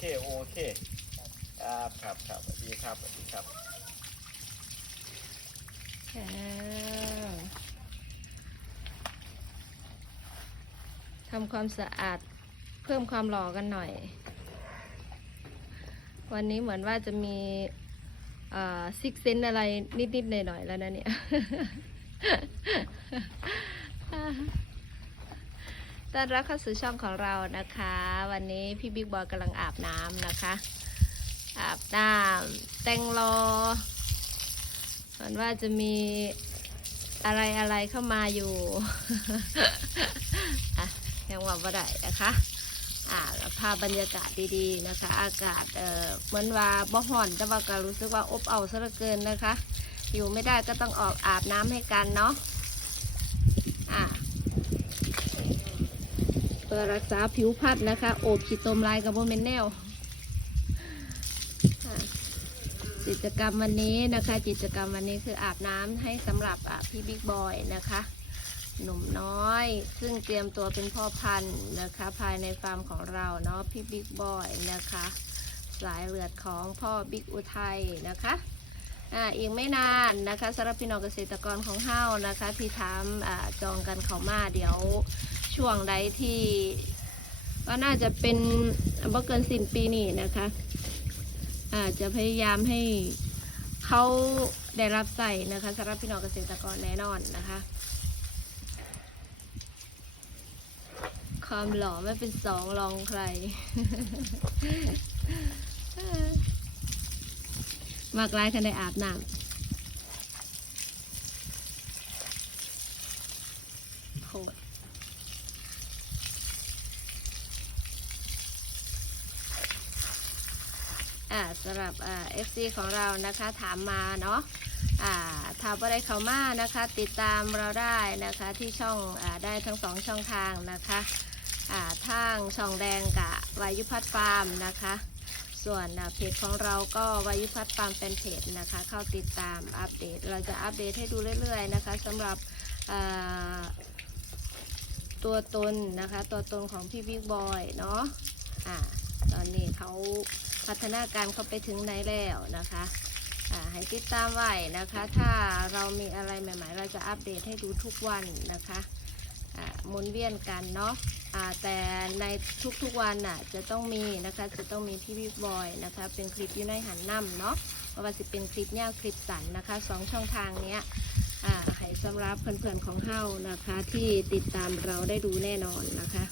เคโอเคครับครับครับสวัสดีครับสวัสดีครับทำความสะอาดเพิ่มความหล่อกันหน่อย วันนี้เหมือนว่าจะมีซิกเซนอะไรนิดๆหน่อยๆแล้วนะเนี่ย ต้อนรับเข้าสู่ช่องของเรานะคะ วันนี้พี่บิ๊กบอยกำลังอาบน้ำนะคะ อาบน้ำแต่งรอเหมือนว่าจะมีอะไรอะไรเข้ามาอยู่อะยังว่าบ่ได้นะคะอ่าภาพบรรยากาศดีๆนะคะ อากาศเอ่อเหมือนว่าบ่ห่อนแต่ว่าก็รู้สึกว่าอบเอาซะเหลือเกินนะคะ อยู่ไม่ได้ก็ต้องออกอาบน้ำให้กันเนาะเพื่อรักษาผิวพรรณนะคะโอบขีดตมลายกับโบเมนแนวอะกิจกรรมวันนี้นะคะกิจกรรมวันนี้คืออาบน้ำให้สำหรับพี่บิ๊กบอยนะคะ หนุ่มน้อย ซึ่งเตรียมตัวเป็นพ่อพันธุ์นะคะ ภายในฟาร์มของเราเนาะพี่บิ๊กบอยนะคะ สายเลือดของพ่อบิ๊กอุทัยนะคะ อ่าอีกไม่นานนะคะสำหรับพี่น้องเกษตรกรของเฮานะคะ ที่ถามอ่าจองกันเขามาเดี๋ยวช่วงใดที่ก็น่าจะเป็นบ่เกินสิ้นปีนี้นะคะอาจจะพยายามให้เขาได้รับใส่นะคะสำหรับพี่น้องเกษตรกรแน่นอนนะคะ ความหล่อไม่เป็นสองรองใคร มากลายคันได้อาบน้ำโคตรอ่าสำหรับอ่า FC ของเรานะคะถามมาเนาะอ่าถ้าบ่ได้เขามานะคะ ติดตามเราได้นะคะที่ช่องอ่าได้ทั้งสองช่องทางนะคะอ่าทางช่องแดงกับวายุพัฒน์ฟาร์มนะคะ ส่วนเพจของเราก็วายุพัฒน์ฟาร์มเป็นเพจนะคะ เข้าติดตามอัปเดต เราจะอัปเดตให้ดูเรื่อยๆนะคะสำหรับตัวตนนะคะ ตัวตนของพี่บิ๊กบอยเนาะอ่าตอนนี้เขาพัฒนาการเขาไปถึงไหนแล้วนะคะอ่าให้ติดตามไว้นะคะ ถ้าเรามีอะไรใหม่ ๆ เราจะอัปเดตให้ดูทุกวันนะคะ หมุนเวียนกันเนาะแต่ในทุกๆวันน่ะจะต้องมีนะคะจะต้องมีพี่บิ๊กบอยนะคะเป็นคลิปอยูในหันน้ำเนาะเพราะว่าจะเป็นคลิปยาวคลิปสันนะคะสองช่องทางเนี้ยให้สำหรับเพื่อนๆของเฮานะคะที่ติดตามเราได้ดูแน่นอนนะคะ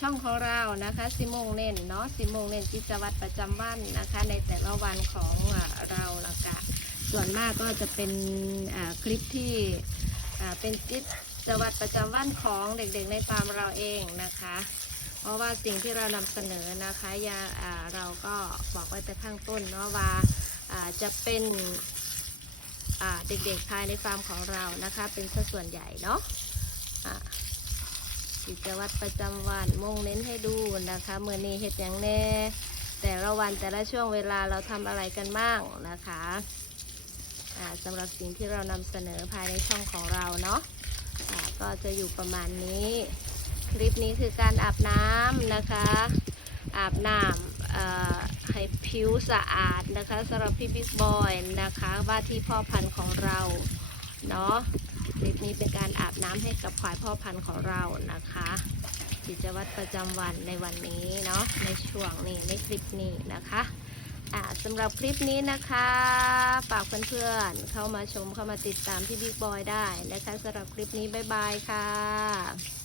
ช่องของเรานะคะสิโมงเน้นเนาะสิโมงเน้นกิจวัตรประจำวันนะคะในแต่ละวันของอเราละกะ ส่วนมากก็จะเป็นคลิปที่เป็นกิจวัตรประจำวันของเด็กๆในฟาร์มเราเองนะคะ เพราะว่าสิ่งที่เรานำเสนอนะคะยาอ่าเราก็บอกไว้แต่ข้างต้นเนาะว่าจะเป็นเด็กๆภายในฟาร์มของเรานะคะ เป็นสัดส่วนใหญ่เนาะกิจวัตรประจำวันมุ่งเน้นให้ดูนะคะเมื่อนี้เห็ดอย่างแน่ แต่ละวันแต่ละช่วงเวลาเราทำอะไรกันบ้างนะคะ สำหรับสิ่งที่เรานำเสนอภายในช่องของเราเนาะอ่าก็จะอยู่ประมาณนี้ คลิปนี้คือการอาบน้ำนะคะ อาบน้ำให้ผิวสะอาดนะคะสำหรับพี่บิ๊กบอยนะคะว่าที่พ่อพันธุ์ของเราเนาะคลิปนี้เป็นการอาบน้ำให้กับควายพ่อพันธุ์ของเรานะคะกิจวัตรประจำวันในวันนี้เนาะในช่วงนี้ในคลิปนี้นะคะ อ่าสำหรับคลิปนี้นะคะ ฝากเพื่อนๆเข้ามาชมเข้ามาติดตามที่บิ๊กบอยได้นะคะสำหรับคลิปนี้บ๊ายบายค่ะ